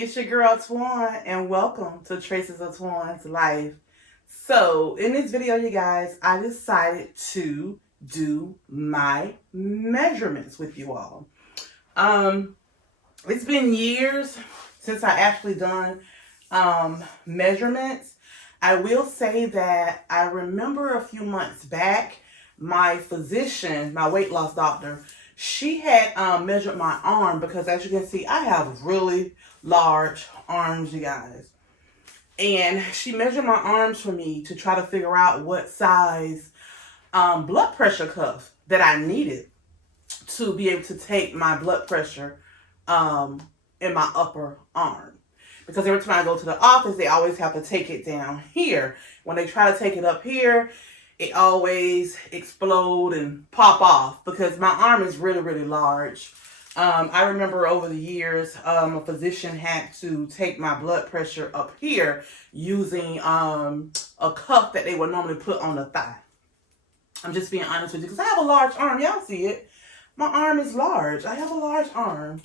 It's your girl Twaun, and welcome to Traces of Twaun's Life. So, in this video, you guys, I decided to do my measurements with you all. It's been years since I actually done measurements. I will say that I remember a few months back, my physician, my weight loss doctor, she had measured my arm because, as you can see, I have really large arms, you guys. And she measured my arms for me to try to figure out what size blood pressure cuff that I needed to be able to take my blood pressure in my upper arm. Because every time I go to the office, they always have to take it down here. When they try to take it up here, it always explode and pop off because my arm is really, really large. I remember over the years, a physician had to take my blood pressure up here using a cuff that they would normally put on the thigh. I'm just being honest with you because I have a large arm. Y'all see it. My arm is large. I have a large arm.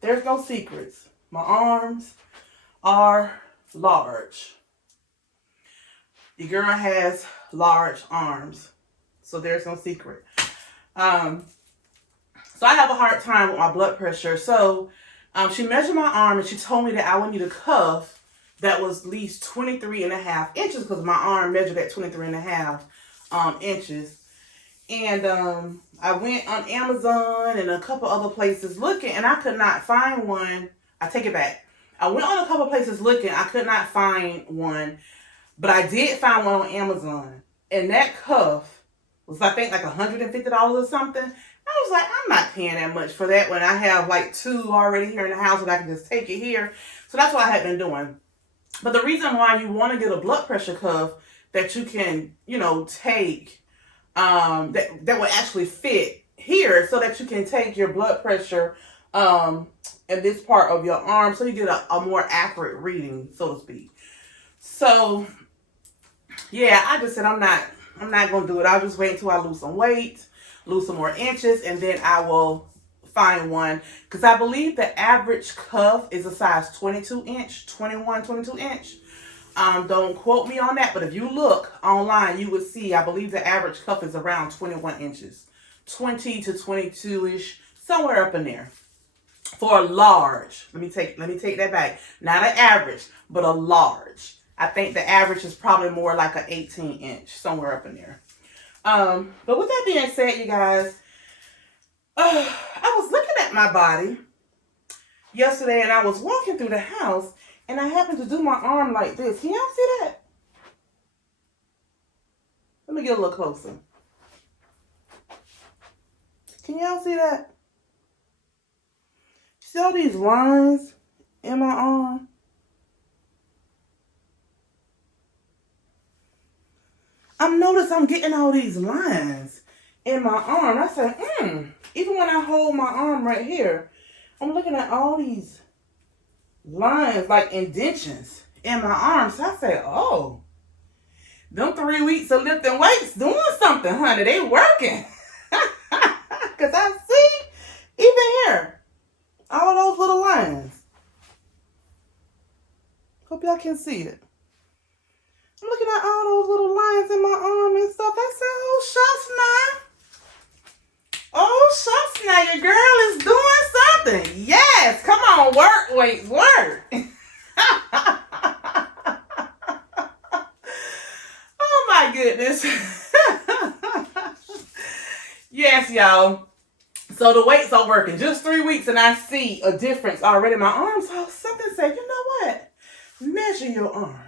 There's no secrets. My arms are large. Your girl has large arms. So there's no secret. So I have a hard time with my blood pressure. So she measured my arm and she told me that I would need a cuff that was at least 23.5 inches because my arm measured at 23.5 inches. And I went on Amazon and a couple other places looking, and I could not find one. I take it back. I went on a couple places looking. I could not find one, but I did find one on Amazon. And that cuff was, I think, like $150 or something. I was like, I'm not paying that much for that when I have like two already here in the house and I can just take it here. So that's what I had been doing. But the reason why you want to get a blood pressure cuff that you can, take, that will actually fit here so that you can take your blood pressure in this part of your arm so you get a more accurate reading, so to speak. So, yeah, I just said I'm not going to do it. I'll just wait until I lose some weight, lose some more inches, and then I will find one. Because I believe the average cuff is a size 22 inch. Don't quote me on that, but if you look online, you would see, I believe the average cuff is around 21 inches. 20 to 22-ish, somewhere up in there. For a large, let me take that back. Not an average, but a large. I think the average is probably more like an 18 inch, somewhere up in there. But with that being said, you guys, I was looking at my body yesterday and I was walking through the house and I happened to do my arm like this. Can y'all see that? Let me get a little closer. Can y'all see that? See all these lines in my arm? I'm noticing I'm getting all these lines in my arm. I said, even when I hold my arm right here, I'm looking at all these lines, like indentions in my arm. So I said, oh, them 3 weeks of lifting weights doing something, honey. They working. Because I see, even here, all those little lines. Hope y'all can see it. I'm looking at all those little lines in my arm and stuff. I said, oh, shucks now. Oh, shucks now. Your girl is doing something. Yes. Come on. Work. Wait, work. Oh, my goodness. Yes, y'all. So the weights are working. Just 3 weeks and I see a difference already in my arms. So something said, you know what? Measure your arm.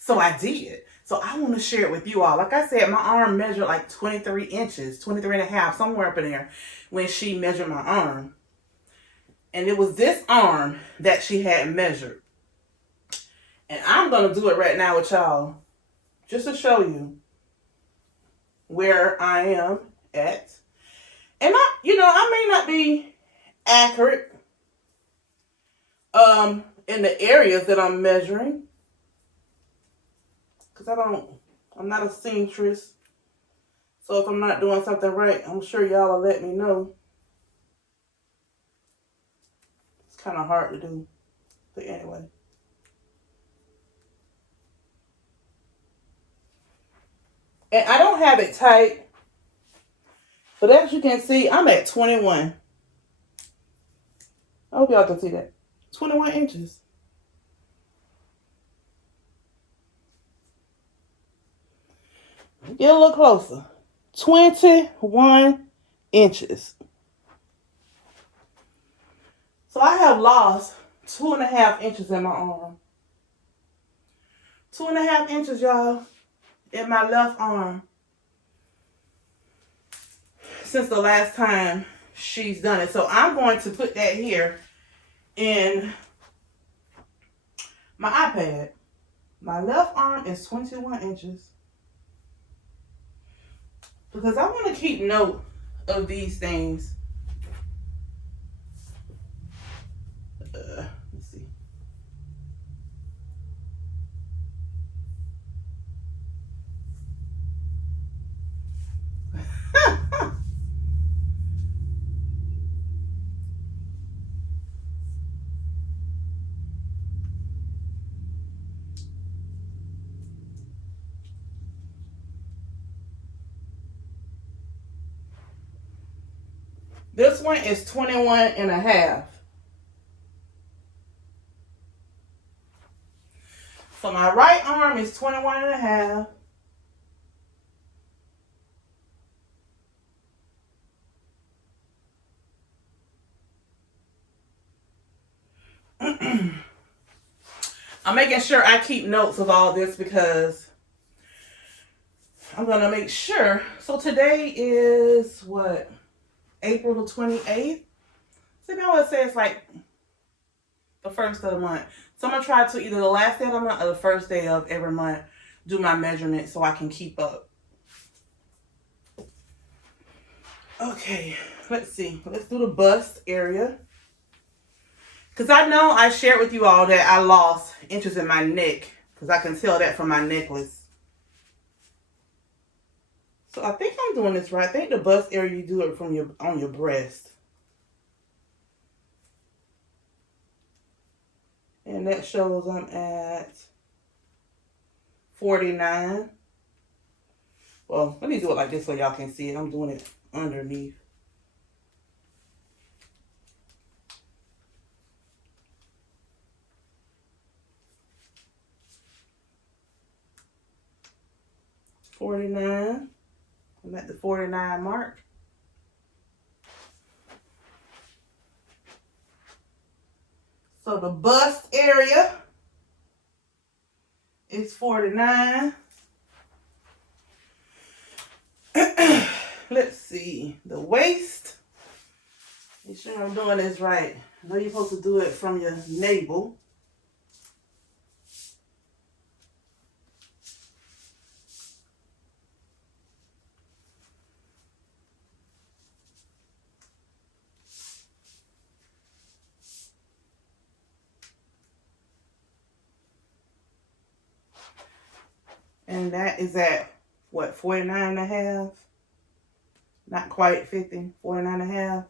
So I did. So I want to share it with you all. Like I said, my arm measured like 23 inches, 23.5, somewhere up in there when she measured my arm. And it was this arm that she had measured. And I'm going to do it right now with y'all just to show you where I am at. And I may not be accurate in the areas that I'm measuring. Because I'm not a seamstress. So if I'm not doing something right, I'm sure y'all will let me know. It's kind of hard to do. But anyway. And I don't have it tight. But as you can see, I'm at 21. I hope y'all can see that. 21 inches. Get a little closer. 21 inches. So I have lost 2.5 inches in my arm. 2.5 inches, y'all, in my left arm since the last time she's done it. So I'm going to put that here in my iPad. My left arm is 21 inches. Because I want to keep note of these things. Let's see. This one is 21.5. So my right arm is 21.5. I'm making sure I keep notes of all this because I'm going to make sure. So today is what? April the 28th? So now I would say it's like the first of the month. So I'm going to try to either the last day of the month or the first day of every month do my measurements so I can keep up. Okay, let's see. Let's do the bust area. Because I know I shared with you all that I lost inches in my neck. Because I can tell that from my necklace. So I think I'm doing this right. I think the bust area, you do it from on your breast. And that shows I'm at 49. Well, let me do it like this so y'all can see it. I'm doing it underneath. $49. I'm at the 49 mark. So the bust area is 49. Let's see. The waist. Make sure I'm doing this right. I know you're supposed to do it from your navel. And that is at, what, 49.5? Not quite 50, 49.5.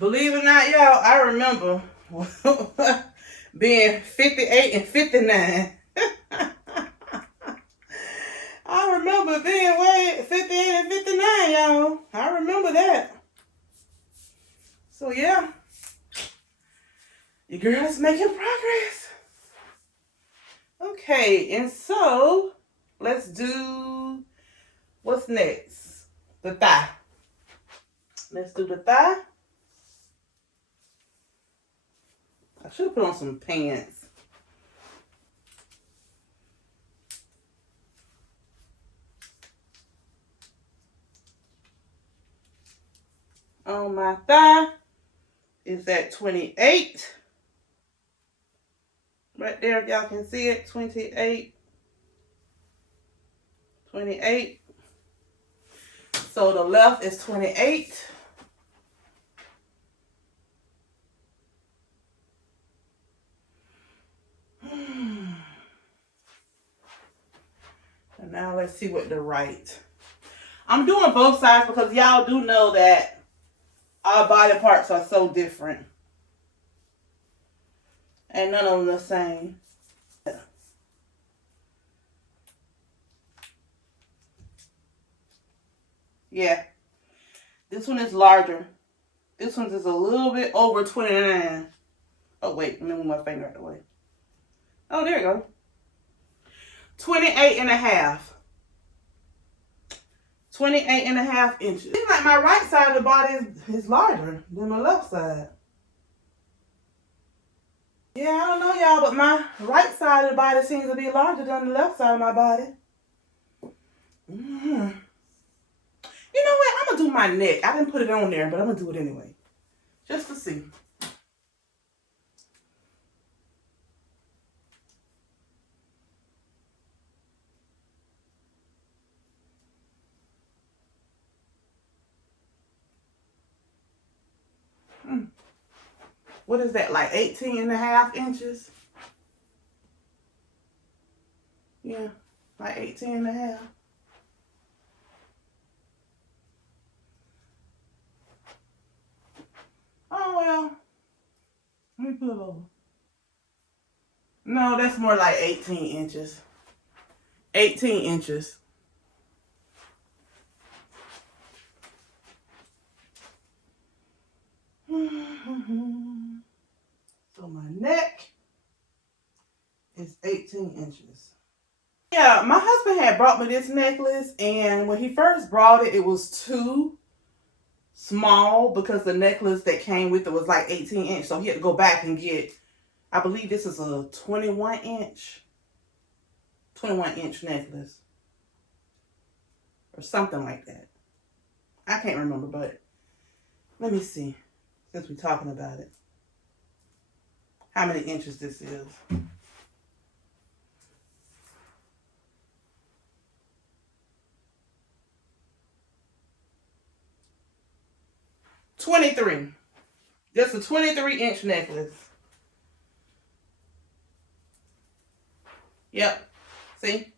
Believe it or not, y'all, I remember being 58 and 59. I remember being way 58 and 59, y'all. I remember that. So, yeah. Your girl's making progress. Okay, and so, let's do, what's next? The thigh. Let's do the thigh. I should have put on some pants. On my thigh is at 28. Right there, if y'all can see it, 28. 28. So the left is 28. And now let's see what the right. I'm doing both sides because y'all do know that our body parts are so different. And none of them the same. Yeah. This one is larger. This one's is a little bit over 29. Oh, wait. Let me move my finger out the way. Oh, there you go. 28 and a half. 28 and a half inches. Seems like my right side of the body is larger than my left side. Yeah, I don't know, y'all, but my right side of the body seems to be larger than the left side of my body. Mm-hmm. You know what? I'm going to do my neck. I didn't put it on there, but I'm going to do it anyway. Just to see. What is that, like 18 and a half inches? Yeah, like 18 and a half. Oh, well. Let me put it over. No, that's more like 18 inches. 18 inches. So my neck is 18 inches. Yeah, my husband had brought me this necklace, and when he first brought it, it was too small because the necklace that came with it was like 18 inch. So he had to go back and get, I believe this is a 21 inch necklace or something like that. I can't remember, but let me see, since we're talking about it, how many inches this is. $23. That's a 23-inch necklace. Yep. See?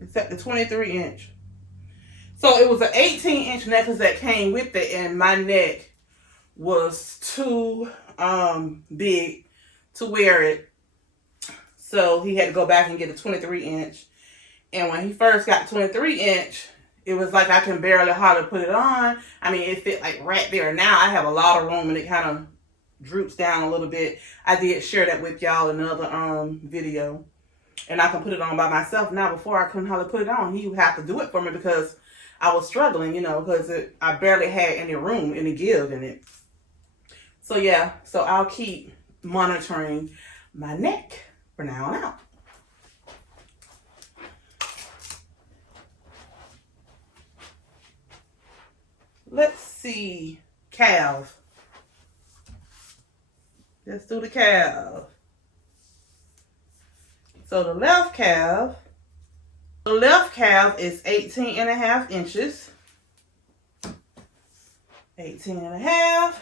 Except the 23-inch. So it was an 18-inch necklace that came with it, and my neck was too big to wear it. So he had to go back and get a 23-inch. And when he first got 23-inch, it was like I can barely hardly put it on. I mean, it fit like right there. Now I have a lot of room and it kind of droops down a little bit. I did share that with y'all in another video. And I can put it on by myself now. Before I couldn't hardly put it on. He would have to do it for me because I was struggling, you know, because I barely had any room, any give in it. So yeah, so I'll keep monitoring my neck from now on out. Let's see, calf. Let's do the calf. So the left calf is 18 and a half inches. 18 and a half.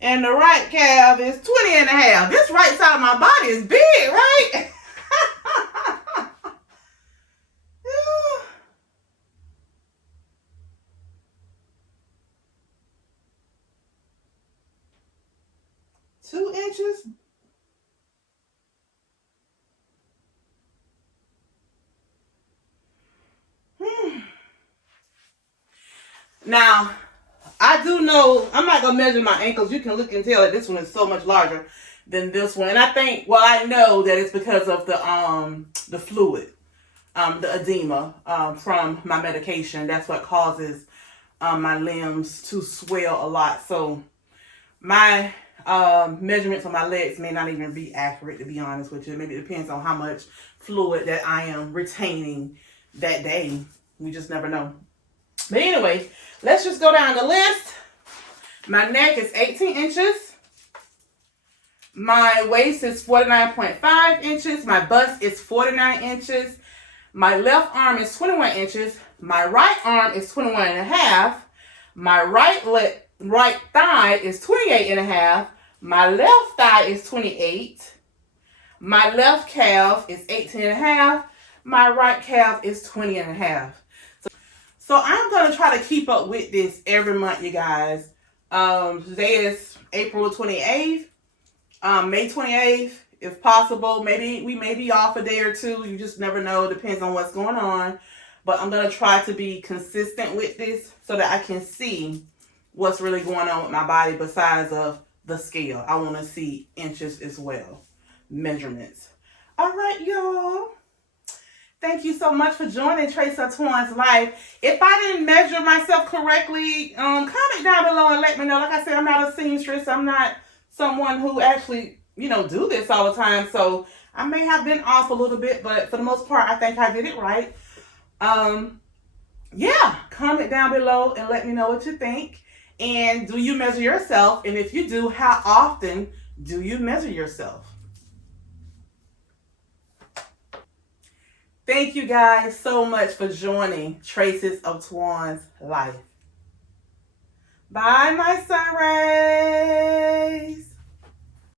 And the right calf is 20 and a half. This right side of my body is big, right? Two inches. Now, I do know, I'm not going to measure my ankles. You can look and tell that this one is so much larger than this one. And I think, well, I know that it's because of the fluid, the edema from my medication. That's what causes my limbs to swell a lot. So my measurements on my legs may not even be accurate, to be honest with you. Maybe it depends on how much fluid that I am retaining that day. We just never know. But anyway, let's just go down the list. My neck is 18 inches. My waist is 49.5 inches. My bust is 49 inches. My left arm is 21 inches. My right arm is 21 and a half. My right thigh is 28 and a half. My left thigh is 28. My left calf is 18 and a half. My right calf is 20 and a half. So I'm going to try to keep up with this every month, you guys. Today is April 28th. May 28th, if possible. Maybe we may be off a day or two. You just never know. Depends on what's going on. But I'm going to try to be consistent with this so that I can see what's really going on with my body besides of the scale. I want to see inches as well. Measurements. All right, y'all. Thank you so much for joining Trace of Twaun's Life. If I didn't measure myself correctly, comment down below and let me know. Like I said, I'm not a seamstress. I'm not someone who actually, do this all the time. So I may have been off a little bit, but for the most part, I think I did it right. Yeah, comment down below and let me know what you think. And do you measure yourself? And if you do, how often do you measure yourself? Thank you guys so much for joining Traces of Twaun's Life. Bye, my sunrise.